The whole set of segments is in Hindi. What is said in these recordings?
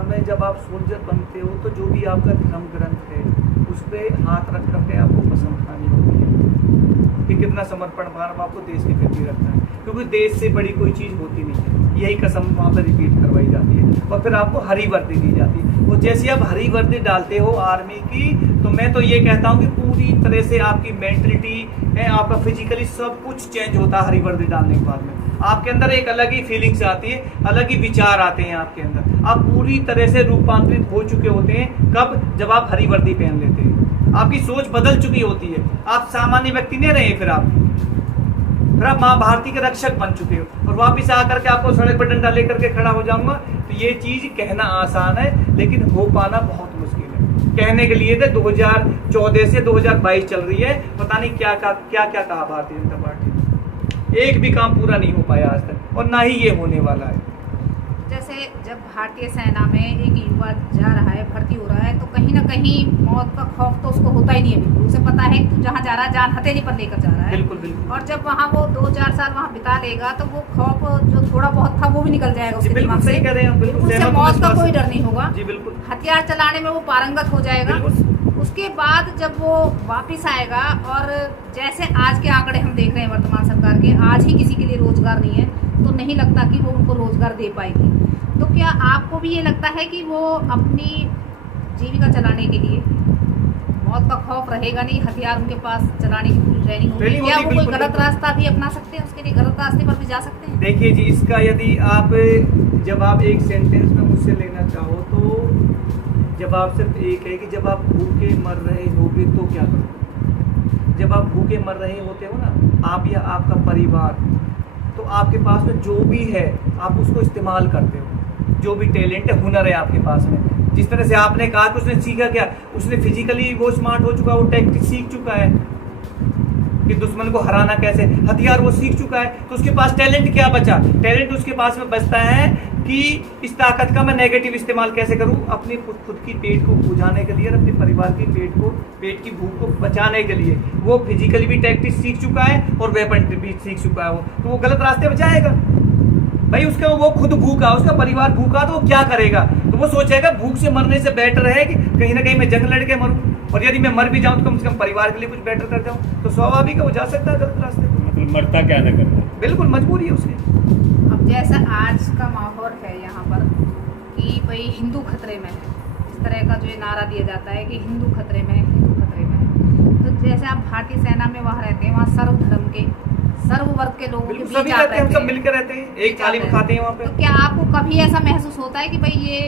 बाद में जब आप सोल्जर बनते हो तो जो भी आपका धर्म ग्रंथ है उस पर हाथ रख करके आपको कसम खानी होती है कि कितना समर्पण भाव आपको देश के प्रति रखना है, क्योंकि देश से बड़ी कोई चीज़ होती नहीं है। यही कसम वहाँ पर रिपीट करवाई जाती है और फिर आपको हरी वर्दी दी जाती है। वो जैसे आप हरी वर्दी डालते हो आर्मी की, तो मैं तो ये कहता हूँ कि पूरी तरह से आपकी मेंटलिटी है, आपका फिजिकली सब कुछ चेंज होता है हरी वर्दी डालने के बाद में। आपके अंदर एक अलग ही फीलिंग्स आती है, अलग ही विचार आते हैं आपके अंदर। आप पूरी तरह से रूपांतरित हो चुके होते हैं। कब? जब आप हरी वर्दी पहन लेते हैं। आपकी सोच बदल चुकी होती है। आप सामान्य व्यक्ति नहीं रहे, फिर आप माँ भारती के रक्षक बन चुके हो। और वापिस आकर के आपको सड़क पर डंडा लेकर के खड़ा हो जाऊंगा, तो ये चीज कहना आसान है लेकिन हो पाना बहुत मुश्किल है। कहने के लिए तो 2014 से 2022 चल रही है, पता नहीं क्या कहा भारतीय जनता पार्टी ने। एक भी काम पूरा नहीं हो पाया आज तक और ना ही ये होने वाला है। जैसे जब भारतीय सेना में एक युवा जा रहा है, भर्ती हो रहा है, तो कहीं ना कहीं मौत का खौफ तो उसको होता ही नहीं है। बिल्कुल उसे पता है कि जहाँ जा रहा है जान हथेली पर लेकर जा रहा है। बिल्कुल बिल्कुल। और जब वहाँ वो 2-4 साल वहाँ बिता लेगा तो वो खौफ जो थोड़ा बहुत था वो भी निकल जाएगा उसके दिमाग से। उससे मौत का कोई डर नहीं होगा। जी बिल्कुल। हथियार चलाने में वो पारंगत हो जाएगा। उसके बाद जब वो वापिस आएगा, और जैसे आज के आंकड़े हम देख रहे हैं वर्तमान सरकार के, आज ही किसी के लिए रोजगार नहीं है, तो नहीं लगता कि वो उनको रोजगार दे पाएगी। तो क्या आपको भी ये लगता है कि वो अपनी जीविका चलाने के लिए मौत का खौफ रहेगा नहीं, हथियार उनके पास चलाने की पूरी ट्रेनिंग होगी, क्या वो कोई गलत रास्ता भी अपना सकते हैं, उसके लिए गलत रास्ते पर भी जा सकते हैं? देखिए जी, इसका यदि आप जब आप एक सेंटेंस में मुझसे लेना चाहो तो जवाब सिर्फ एक है कि जब आप भूखे मर रहे होगे तो क्या करोगे। जब आप भूखे मर रहे होते हो ना, आप या आपका परिवार, तो आपके पास में जो भी है आप उसको इस्तेमाल करते हो। जो भी टैलेंट है, हुनर है आपके पास में। जिस तरह से आपने कहा कि उसने सीखा क्या, उसने फिजिकली वो स्मार्ट हो चुका है, वो टैक्टिक सीख चुका है कि दुश्मन को हराना कैसे, हथियार वो सीख चुका है। तो उसके पास टैलेंट क्या बचा? टैलेंट उसके पास में बचता है कि इस ताकत का मैं नेगेटिव इस्तेमाल कैसे करूं, अपने खुद की पेट को बुझाने के लिए और अपने परिवार की पेट की भूख को बचाने के लिए। वो फिजिकली भी टैक्टिक सीख चुका है और वेपन भी सीख चुका है। तो वो गलत रास्ते पर जाएगा भाई। उसका वो खुद भूखा, उसका परिवार भूखा, तो वो क्या करेगा? तो वो सोचेगा भूख से मरने से बेटर है कि कहीं ना कहीं मैं जंग लड़ के मरूं, और यदि मैं मर भी जाऊं तो कम से कम परिवार के लिए कुछ बेटर कर जाऊं। तो स्वाभाविक है वो जा सकता है गलत रास्ते पर। मरता क्या न करता, बिल्कुल मजबूरी है उसकी। अब जैसा आज का माहौल है यहाँ पर कि भाई हिंदू खतरे में है, इस तरह का जो ये नारा दिया जाता है कि हिंदू खतरे में है, हिंदू खतरे में है। तो जैसे आप भारतीय सेना में वहाँ रहते हैं, वहाँ सर्व धर्म के, सर्व वर्ग के लोगों के बीच आप रहते हैं, हम सब मिलकर रहते हैं, एक थाली में खाते हैं वहाँ पे। तो क्या आपको कभी ऐसा महसूस होता है कि भाई ये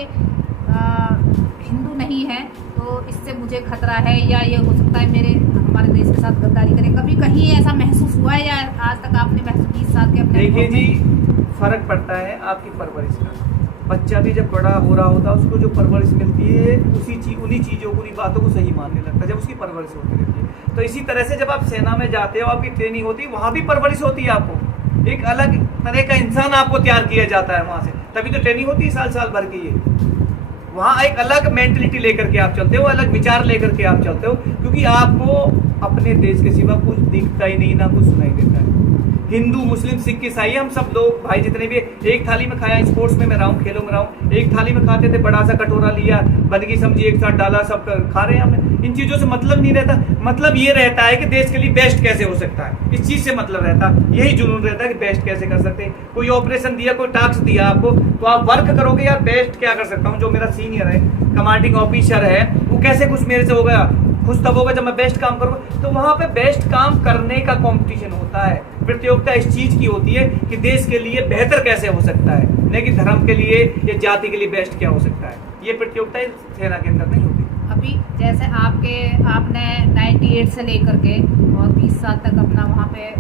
हिंदू नहीं है तो इससे मुझे खतरा है, या ये हो सकता है हमारे देश के साथ गद्दारी करें? कभी कहीं ऐसा महसूस हुआ है, या आज तक आपने महसूस 20 साल के अपने? देखिए जी, फर्क पड़ता है आपकी परवरिश का। बच्चा भी जब बड़ा हो रहा होता है, उसको जो परवरिश मिलती है उन्हीं चीज़ों, उन्हीं बातों को सही मानने लगता है जब उसकी परवरिश होती रहती है। तो इसी तरह से जब आप सेना में जाते हो, आपकी ट्रेनिंग होती है, वहाँ भी परवरिश होती है। आपको एक अलग तरह का इंसान आपको तैयार किया जाता है वहाँ से, तभी तो ट्रेनिंग होती है साल भर की। ये वहाँ एक अलग मेंटलिटी लेकर के आप चलते हो, अलग विचार लेकर के आप चलते हो, क्योंकि आपको अपने देश के सिवा कुछ दिखता ही नहीं, ना कुछ सुनाई देता है। हिंदू, मुस्लिम, सिख, ईसाई, हम सब लोग भाई जितने भी एक थाली में खाया। स्पोर्ट्स में मैं रहा हूँ, खेलों में रहा हूँ, एक थाली में खाते थे, बड़ा सा कटोरा लिया, बनगी सब्जी एक साथ डाला, सब खा रहे हैं हमने। इन चीज़ों से मतलब नहीं रहता। मतलब ये रहता है कि देश के लिए बेस्ट कैसे हो सकता है, इस चीज़ से मतलब रहता है। यही जुनून रहता है कि बेस्ट कैसे कर सकते हैं। कोई ऑपरेशन दिया, कोई टास्क दिया आपको, तो आप वर्क करोगे यार बेस्ट क्या कर सकता हूँ। जो मेरा सीनियर है, कमांडिंग ऑफिसर है, वो कैसे कुछ मेरे से हो गया, खुश तब होगा जब मैं बेस्ट काम करूँगा। तो वहाँ पे बेस्ट काम करने का कंपटीशन होता है, प्रतियोगिता इस चीज की होती है कि देश के लिए बेहतर कैसे हो सकता है, नहीं कि धर्म के लिए या जाति के लिए बेस्ट क्या हो सकता है। ये प्रतियोगिता सेना के अंदर नहीं होती। अभी जैसे आपने 98 से लेकर के और 20 साल तक अपना वहाँ पे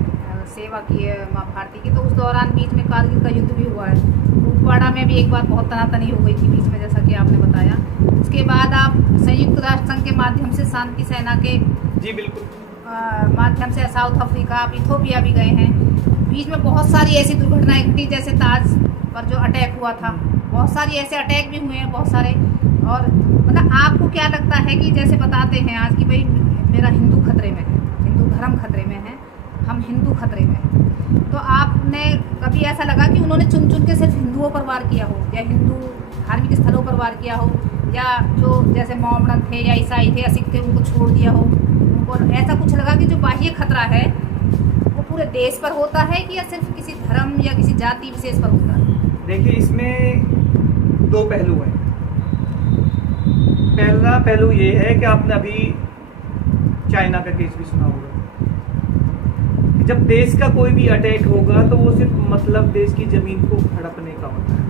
सेवा की है माँ भारती की, तो उस दौरान बीच में कारगिल का युद्ध भी हुआ है। कुपवाड़ा में भी एक बार बहुत तनातनी हो गई थी बीच में, जैसा कि आपने बताया। उसके बाद आप संयुक्त राष्ट्र संघ के माध्यम से शांति सेना के जी बिल्कुल माध्यम से साउथ अफ्रीका, आप इथोपिया भी गए हैं। बीच में बहुत सारी ऐसी दुर्घटनाएं घटी, जैसे ताज पर जो अटैक हुआ था, बहुत सारी ऐसे अटैक भी हुए हैं बहुत सारे। और मतलब आपको क्या लगता है कि जैसे बताते हैं आज कि भाई मेरा हिंदू खतरे में है, हिंदू धर्म खतरे में है, हम हिंदू खतरे में हैं। तो आपने कभी ऐसा लगा कि उन्होंने चुन चुन के सिर्फ हिंदुओं पर वार किया हो, या हिंदू धार्मिक स्थलों पर वार किया हो, या जो जैसे मोहम्मदन थे या ईसाई थे या सिख थे उनको छोड़ दिया हो? उनको ऐसा कुछ लगा कि जो बाह्य खतरा है वो पूरे देश पर होता है कि या सिर्फ किसी धर्म या किसी जाति विशेष पर होता है? देखिए, इसमें दो पहलू हैं। पहला पहलू ये है कि आपने अभी चाइना का केस भी सुना होगा कि जब देश का कोई भी अटैक होगा तो वो सिर्फ मतलब देश की जमीन को हड़पने का होता है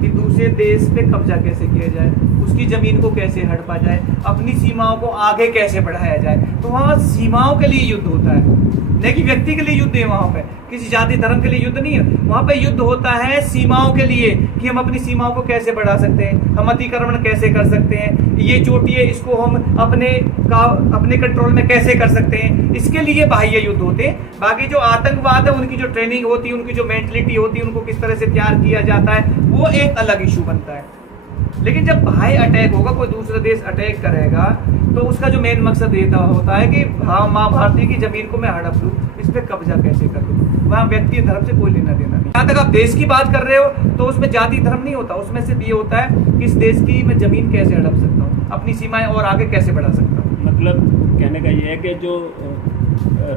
कि दूसरे देश पे कब्जा कैसे किया जाए, उसकी जमीन को कैसे हड़पा जाए, अपनी सीमाओं को आगे कैसे बढ़ाया जाए। तो वहाँ सीमाओं के लिए युद्ध होता है, न कि व्यक्ति के लिए युद्ध है। वहाँ पे किसी जाति धर्म के लिए युद्ध नहीं है, वहाँ पे युद्ध होता है सीमाओं के लिए कि हम अपनी सीमाओं को कैसे बढ़ा सकते हैं, हम अतिक्रमण कैसे कर सकते हैं, ये चोटी है इसको हम अपने कंट्रोल में कैसे कर सकते हैं, इसके लिए बाह्य युद्ध होते हैं। बाकी जो आतंकवाद है उनकी जो ट्रेनिंग होती है, उनकी जो मेंटलिटी होती है, उनको किस तरह से तैयार किया जाता है, वो एक अलग इशू बनता है। लेकिन जब बाह्य अटैक होगा, कोई दूसरा देश अटैक करेगा, तो उसका जो मेन मकसद ये होता है कि माँ भारती की जमीन को मैं हड़प लूँ, इस पर कब्जा कैसे कर लूँ। वहाँ व्यक्ति धर्म से कोई लेना देना नहीं। जहाँ तक आप देश की बात कर रहे हो तो उसमें जाति धर्म नहीं होता, उसमें सिर्फ ये होता है कि इस देश की मैं जमीन कैसे हड़प सकता हूँ, अपनी सीमाएं और आगे कैसे बढ़ा सकता हूँ। मतलब कहने का ये है कि जो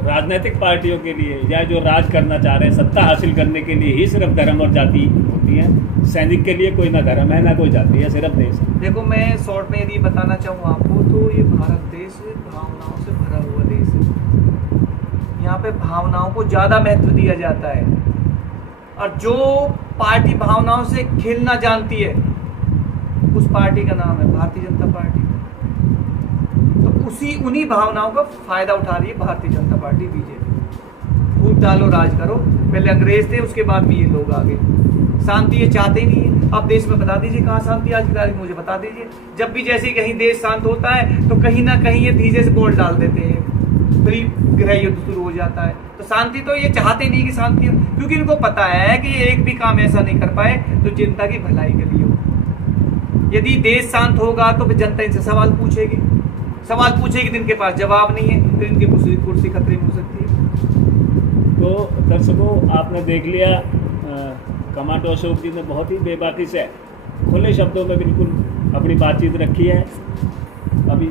राजनीतिक पार्टियों के लिए या जो राज करना चाह रहे हैं, सत्ता हासिल करने के लिए ही सिर्फ धर्म और जाति होती है। सैनिक के लिए कोई ना धर्म है ना कोई जाति है, सिर्फ देश है। देखो, मैं शॉर्ट में यदि बताना चाहूँ आपको तो ये भारत देश भावनाओं से भरा हुआ देश है। यहाँ पे भावनाओं को ज़्यादा महत्व दिया जाता है, और जो पार्टी भावनाओं से खेलना जानती है उस पार्टी का नाम है भारतीय जनता पार्टी। तो उन्हीं भावनाओं का फायदा उठा रही है भारतीय जनता पार्टी, बीजेपी। फूट डालो, राज करो। पहले अंग्रेज थे, उसके बाद भी ये लोग आ गए। शांति ये चाहते ही नहीं है। अब देश में बता दीजिए कहाँ शांति आज की तारीख में, मुझे बता दीजिए। जब भी जैसे कहीं देश शांत होता है तो कहीं ना कहीं ये धीरे से बोल डाल देते हैं, फिर गृह युद्ध शुरू हो जाता है। तो शांति तो ये चाहते नहीं कि शांति हो, क्योंकि इनको पता है कि ये एक भी काम ऐसा नहीं कर पाए तो जनता की भलाई के लिए हो। यदि देश शांत होगा तो फिर जनता इनसे सवाल पूछेगी, तो इनके पास जवाब नहीं है, तो इनकी कुर्सी खतरे में हो सकती है। तो दर्शकों, आपने देख लिया कमांडो अशोक जी ने बहुत ही बेबाकी से खुले शब्दों में बिल्कुल अपनी बातचीत रखी है। अभी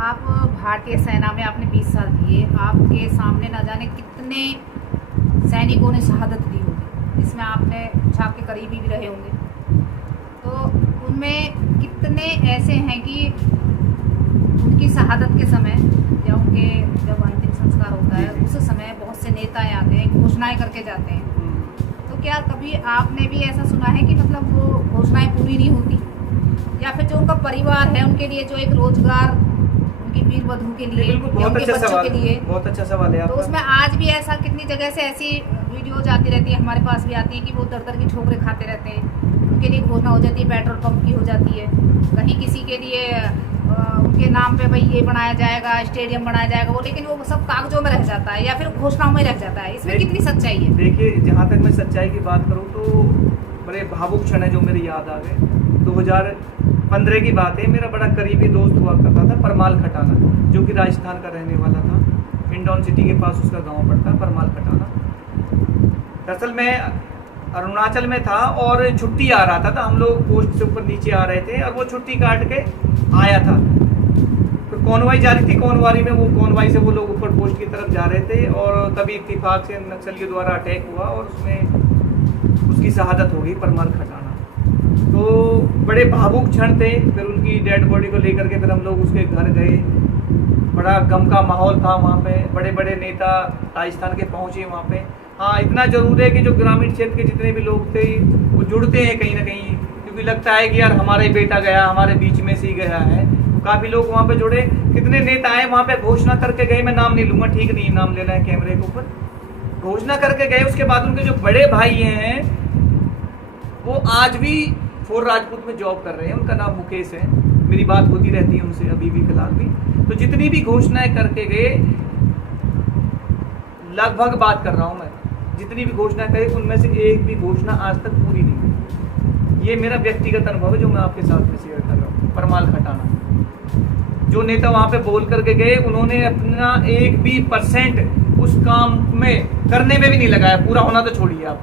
आप भारतीय सेना में आपने 20 साल दिए, आपके सामने न जाने कितने सैनिकों ने शहादत दी होगी, इसमें आपने कुछ आपके करीबी भी रहे होंगे। तो उनमें कितने ऐसे हैं कि उनकी शहादत के समय या उनके जब अंतिम संस्कार होता है उस समय बहुत से नेताएं आते हैं, घोषणाएं करके जाते हैं। तो क्या कभी आपने भी ऐसा सुना है कि मतलब वो घोषणाएं पूरी नहीं होती, या फिर जो उनका परिवार है उनके लिए जो एक रोजगार उनकी वीर वधू के लिए या उनके बच्चों के लिए? बहुत अच्छा सवाल है। तो उसमें आज भी ऐसा कितनी जगह से ऐसी वीडियोज आती रहती है, हमारे पास भी आती है कि वो दर की ठोकरें खाते रहते हैं। उनके लिए घोषणा हो जाती है, पेट्रोल पंप की हो जाती है, कहीं किसी के लिए उनके नाम पे भाई ये बनाया जाएगा, स्टेडियम बनाया जाएगा, वो लेकिन वो सब कागजों में रह जाता है या फिर घोषणाओं में रह जाता है। इसमें कितनी सच्चाई है? देखिए, जहाँ तक मैं सच्चाई की बात करूँ तो बड़े भावुक क्षण है जो मेरे याद आ गए। 2015 की बात है, मेरा बड़ा करीबी दोस्त हुआ करता था परमाल खटाना, जो कि राजस्थान का रहने वाला था। हिंडौन सिटी के पास उसका गाँव पड़ता है, परमाल खटाना। दरअसल मैं अरुणाचल में था और छुट्टी आ रहा था, हम लोग पोस्ट से ऊपर नीचे आ रहे थे और वो छुट्टी काट के आया था। तो कॉनवाई जा रही थी, कॉनवाई में वो कॉनवाई से वो लोग ऊपर पोस्ट की तरफ जा रहे थे और तभी इत्तेफाक से नक्सलियों द्वारा अटैक हुआ और उसमें उसकी शहादत हो गई, परमाल खटाना। तो बड़े भावुक क्षण थे। फिर उनकी डेड बॉडी को लेकर के फिर हम लोग उसके घर गए, बड़ा गम का माहौल था वहाँ पे। बड़े बड़े नेता राजस्थान के पहुँचे वहाँ पे। हाँ, इतना जरूर है कि जो ग्रामीण क्षेत्र के जितने भी लोग थे वो जुड़ते हैं कहीं ना कहीं, क्योंकि लगता है कि यार हमारा ही बेटा गया, हमारे बीच में से ही गया है। तो काफ़ी लोग वहाँ पे जुड़े। कितने नेता आए वहाँ पे, घोषणा करके गए, मैं नाम नहीं लूँगा, ठीक नहीं नाम लेना है कैमरे के ऊपर। घोषणा करके गए, उसके बाद उनके जो बड़े भाई हैं वो आज भी फोर राजपूत में जॉब कर रहे हैं। उनका नाम मुकेश है, मेरी बात होती रहती है उनसे अभी भी, फिलहाल भी। तो जितनी भी घोषणाएं करके गए, लगभग बात कर रहा हूँ मैं, जितनी भी घोषणा करी उनमें से एक भी घोषणा आज तक पूरी नहीं हुई। ये मेरा व्यक्तिगत अनुभव है जो मैं आपके साथ में शेयर कर रहा हूँ। परमाल खटाना जो नेता वहां पे बोल करके गए, उन्होंने अपना 1% उस काम में करने में भी नहीं लगाया। पूरा होना तो छोड़िए आप,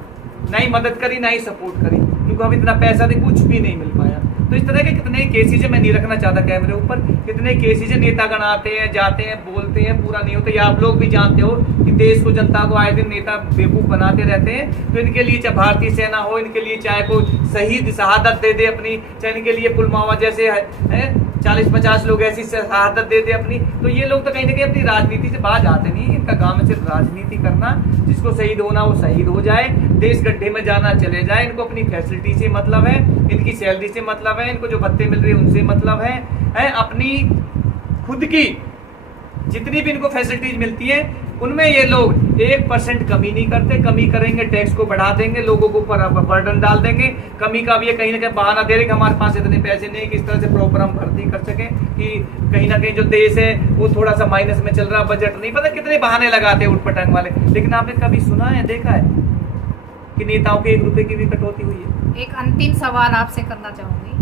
ना ही मदद करी ना ही सपोर्ट करी, क्योंकि हम इतना पैसा दे कुछ भी नहीं मिल पाया। तो इस तरह के कितने केसेज है, मैं नहीं रखना चाहता कैमरे ऊपर, कितने केसेज है, नेतागण आते हैं जाते हैं बोलते हैं, पूरा नहीं होता। ये आप लोग भी जानते हो कि देश को, जनता को आए दिन नेता बेवकूफ बनाते रहते हैं। तो इनके लिए चाहे भारतीय सेना हो, इनके लिए चाहे कोई शहीद शहादत दे दे अपनी, चाहे इनके लिए पुलवामा जैसे 40-50 लोग ऐसी शहादत दे दे अपनी, तो ये लोग तो कहीं ना कहीं अपनी राजनीति से बाहर आते नहीं। इनका काम है सिर्फ राजनीति करना, जिसको शहीद होना वो शहीद हो जाए, देश गड्ढे में जाना चले जाए। इनको अपनी फैसिलिटी से मतलब है, इनकी सैलरी से मतलब है, इनको जो भत्ते मिल रहे हैं उनसे मतलब है अपनी खुद की जितनी भी इनको फैसिलिटीज मिलती है उनमें ये लोग 1% कमी नहीं करते। कमी करेंगे टैक्स को बढ़ा देंगे, लोगों को ऊपर बर्डन डाल देंगे। कमी का भी ये कहीं ना कहीं बहाना दे रहे कि हमारे पास इतने पैसे नहीं कि इस तरह से प्रॉपर हम भर्ती कर सकें, कि कहीं ना कहीं जो देश है वो थोड़ा सा माइनस में चल रहा, बजट नहीं, पता कितने बहाने लगाते हैं उठपटांग वाले। लेकिन आपने कभी सुना है, देखा है कि नेताओं के 1 रुपए की भी कटौती हुई है? एक अंतिम सवाल आपसे करना चाहूंगी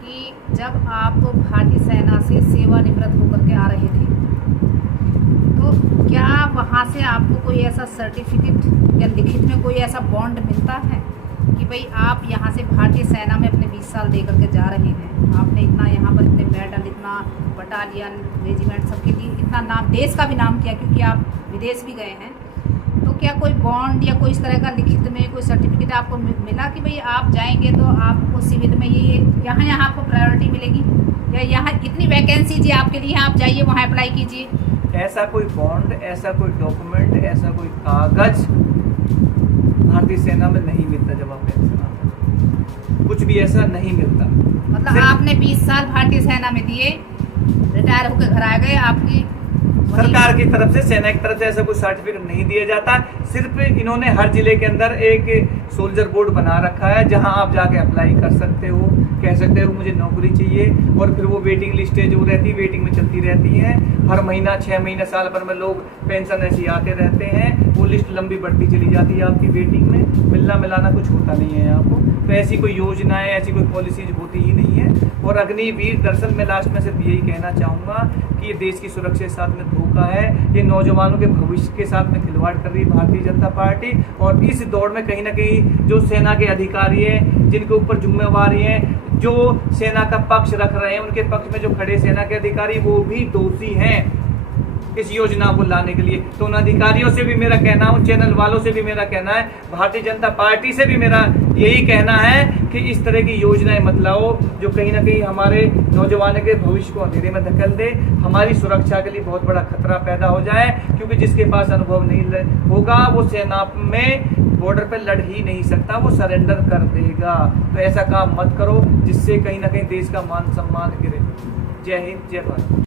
कि जब आप भारतीय सेना से सेवानिवृत्त होकर के आ रहे थे, तो क्या वहाँ से आपको कोई ऐसा सर्टिफिकेट या लिखित में कोई ऐसा बॉन्ड मिलता है कि भाई आप यहाँ से भारतीय सेना में अपने 20 साल दे करके जा रहे हैं, आपने इतना यहाँ पर इतने मेडल, इतना बटालियन, रेजिमेंट, सबके लिए इतना नाम, देश का भी नाम किया क्योंकि आप विदेश भी गए हैं, तो क्या कोई बॉन्ड या कोई इस तरह का लिखित में कोई सर्टिफिकेट आपको मिला कि भाई आप जाएंगे तो आपको सिविल में ये यहाँ आपको प्रायोरिटी मिलेगी, या यहाँ इतनी वैकेंसी जी आपके लिए, आप जाइए वहाँ अप्लाई कीजिए? ऐसा कोई बॉन्ड, ऐसा कोई डॉक्यूमेंट, ऐसा कोई कागज भारतीय सेना में नहीं मिलता। जब आप पेंशन आता कुछ भी ऐसा नहीं मिलता। मतलब आपने 20 साल भारतीय सेना में दिए, रिटायर होकर घर आ गए, आपकी सरकार की तरफ से, सेना की तरफ से ऐसा कोई सर्टिफिकेट नहीं दिया जाता। सिर्फ इन्होंने हर जिले के अंदर एक सोल्जर बोर्ड बना रखा है जहां आप जाके अप्लाई कर सकते हो, कह सकते हो मुझे नौकरी चाहिए, और फिर वो वेटिंग लिस्टें जो रहती है वेटिंग में चलती रहती हैं। हर महीना 6 महीने साल भर में लोग पेंशन ऐसी आते रहते हैं, वो लिस्ट लंबी बढ़ती चली जाती है आपकी वेटिंग में, मिलना मिलाना कुछ होता नहीं है आपको। तो ऐसी कोई योजनाएं, ऐसी कोई पॉलिसीज होती ही नहीं है। और अग्निवीर दर्शन में लास्ट में सिर्फ यही कहना चाहूँगा कि ये देश की सुरक्षा के साथ में धोखा है, ये नौजवानों के भविष्य के साथ में खिलवाड़ कर रही है भारतीय जनता पार्टी। और इस दौड़ में कहीं ना कहीं जो सेना के अधिकारी हैं, जिनके ऊपर जिम्मेवारी है, जो सेना का पक्ष रख रहे हैं, उनके पक्ष में जो खड़े सेना के अधिकारी, वो भी दोषी हैं इस योजना को लाने के लिए। तो उन अधिकारियों से भी मेरा कहना है, उन चैनल वालों से भी मेरा कहना है, भारतीय जनता पार्टी से भी मेरा यही कहना है कि इस तरह की योजनाएं मत लाओ जो कहीं ना कहीं हमारे नौजवानों के भविष्य को अंधेरे में धकेल दे, हमारी सुरक्षा के लिए बहुत बड़ा खतरा पैदा हो जाए। क्योंकि जिसके पास अनुभव नहीं होगा वो सेना में बॉर्डर पे लड़ ही नहीं सकता, वो सरेंडर कर देगा। तो ऐसा काम मत करो जिससे कहीं ना कहीं देश का मान सम्मान गिरे। जय हिंद, जय भारत।